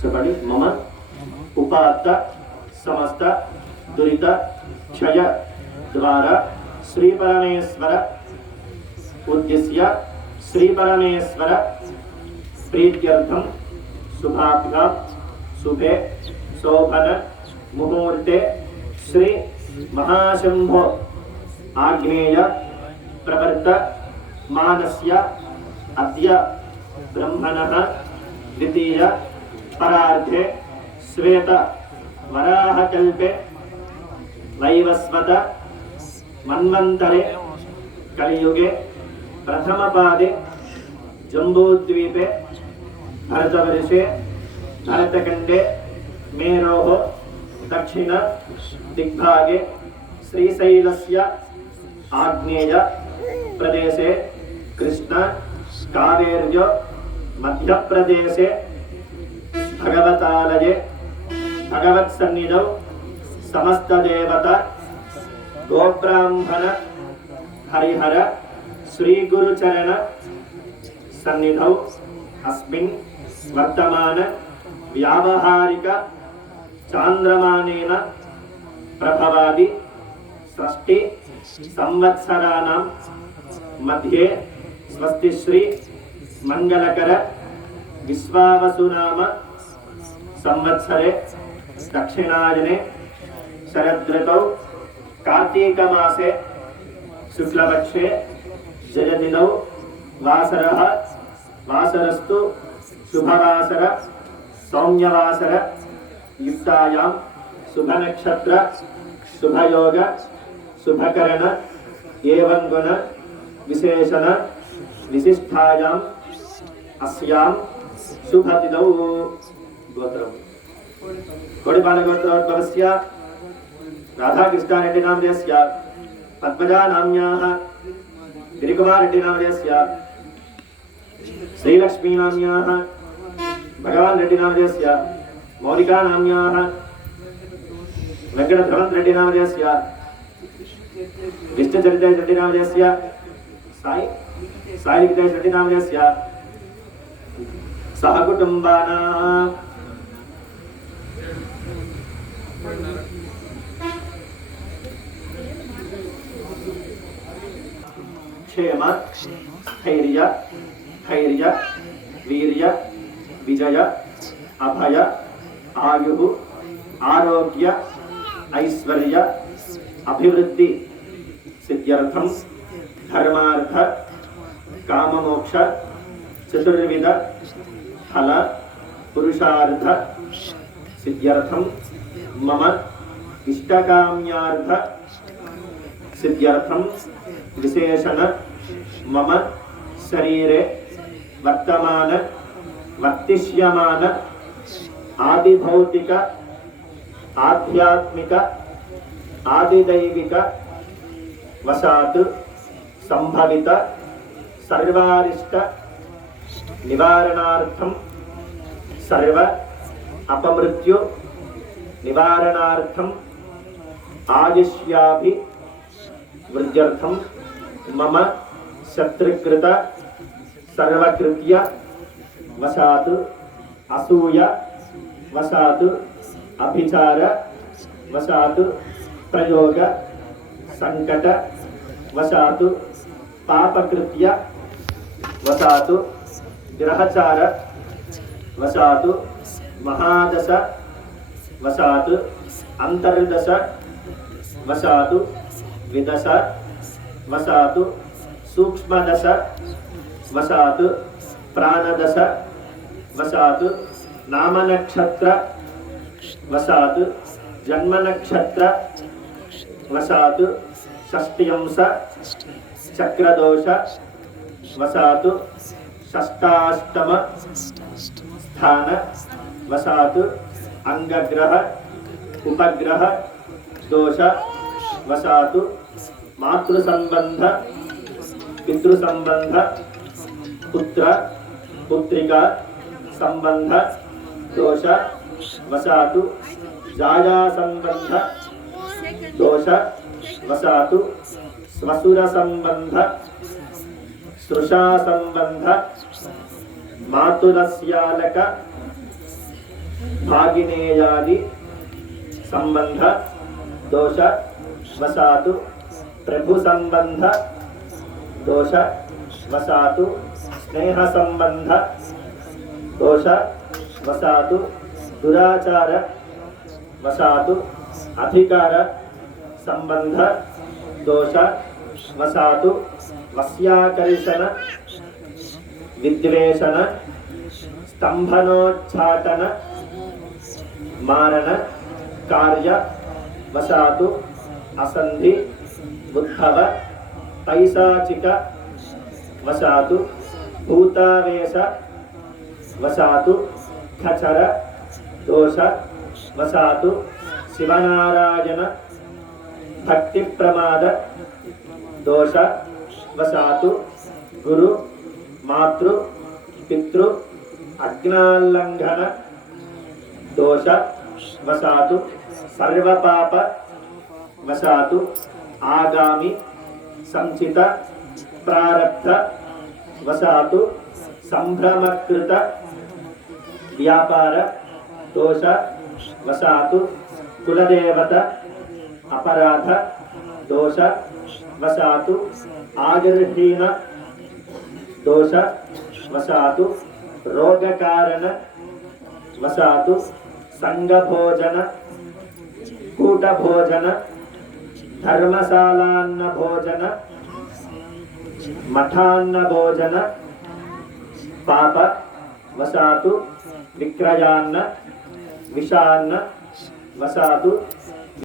చెప్పండి మమ ఉపాత్త సమస్త దురిత క్షయ ద్వారా శ్రీ పరమేశ్వర ఉద్దేశ్య శ్రీ పరమేశ్వర ప్రీత్యర్థం శుభాభ్యాం శుభే శోభన ముహూర్తే శ్రీ మహాశంభో ఆగ్నేయ ప్రవర్త మానస్య అద్య బ్రహ్మణः ద్వితీయ परार्थे श्वेत वराहकल्पे, वैवस्वत, मन्वन्तरे, कलियुगे, प्रथमपादे, जम्बूद्वीपे, भरतवर्षे, भरतखण्डे, मेरोः, दक्षिण, दिग्भागे, श्रीशैलस्य, आग्नेय, प्रदेशे, कृष्ण, कावेर्य, मध्यप्रदेशे భగవతాలయే భగవత్ సన్నిధౌ సమస్త దేవత గోబ్రాహ్మణ హరిహర శ్రీ గురుచరణ సన్నిధౌ అస్మిన్ వర్తమాన వ్యావహారిక చాంద్రమానేన ప్రభవాది సృష్టి సంవత్సరాణం మధ్యే స్వస్తిశ్రీ మంగళకర విశ్వావసునామ संवत्सरे दक्षिणाजने शरदृतौ कार्तीकमासे शुक्लपक्षे जयदिनौ वासरः वासरस्तु शुभवासर, सौम्यवासर, युक्तायां शुभनक्षत्र, शुभयोग, शुभकरण एवं गुण विशेषण, विशिष्टायां, अस्यां शुभतिदौ कोडिपालगोत्रवत्परस्य राधाकृष्णारेड्डिनाम्नस्य पद्मजानाम्न्याः गिरिकुमाररेड्डिनाम्नस्य श्रीलक्ष्मीनाम्न्याः भगवान् रेड्डिनाम्नस्य मौलिकानाम्न्याः वेङ्कटध्रवन् रेड्डिनाम्नस्य विष्णुचरितै रेड्डिनाम्नस्य साई साई विद्याश्रेष्ठिनाम्नस्य सहकुटुम्बानाः క్షేమ స్థైర్య ధైర్య వీర్య విజయ అభయ ఆయు ఆరోగ్య ఐశ్వర్య అభివృద్ధి సిద్ధ్యర్థం ధర్మార్థ కామమోక్ష చతుర్విధ ఫల పురుషార్థ సిద్ధ్యర్థం మమ ఇష్టకామ్యార్థ సిద్ధ్యర్థం విశేషణ మమ శరీరే వర్తమాన వర్తిష్యమాన ఆదిభౌతిక ఆధ్యాత్మిక ఆదిదైవిక వశాత్ సంభవిత సర్వారిష్ట నివారణార్థం సర్వ అపమృత్యు నివారణార్థం ఆయుష్యాభి వృద్ధ్యర్థం మమ శత్రుకృత సర్వకృత్య వశాత్ అసూయ వశాత్ అభిచార వశాత్ ప్రయోగ సంకట వశాత్ పాపకృత్య వశాత్ గ్రహచార వశాత్ మహాదశ వశాత్ అంతర్దశ వశాత్ విదశ వశాత్ సూక్ష్మదశ వశాత్ ప్రాణదశ వశాత్ నామనక్షత్ర వశాత్ జన్మనక్షత్ర వశాత్ షష్ట్యంశ చక్రదోష వశాత్ षष्टाष्टम स्थान वसात् अंगग्रह उपग्रह दोष वसा मातृसंबंध पितृसंबंध पुत्र पुत्रिका संबंध दोष वसात जाया संबंध दोष वसा स्वसुरसम्बन्ध सुषा संबंध मातुरस्यालक भागिनेयादि। संबंध दोष वसातु प्रभुसम्बन्ध दोष वसातु स्नेहसम्बन्ध दोष वसातु दुराचार वसातु अधिकार संबंध दोष వసాతు దురాచార వస్యాకర్షణ విద్వేషణ స్తంభనోచ్ఛాటన మారణ కార్య వశాతు అసంధి ఉద్భవ పైశాచిక వశాతు భూతావేశ వశాతు ఖచర దోష వశాతు శివనారాయణ భక్తి ప్రమాద దోష వశాతు గురు మాతృ పితృ అజ్ఞాల్లంఘన దోష వశాతు సర్వపాప వశాతు ఆగామి సంచిత ప్రారబ్ధ వశాతు సంభ్రమకృత వ్యాపార దోష వశాతు కులదేవత అపరాధ దోష వసాతు ఆగర్హీన దోష వసాతు రోగకారణ వసాతు సంఘభోజన కూటభోజన ధర్మశాలాన్న భోజన మఠాన్న భోజన పాప వసాతు విక్రయాన్న విషాన్న వసాతు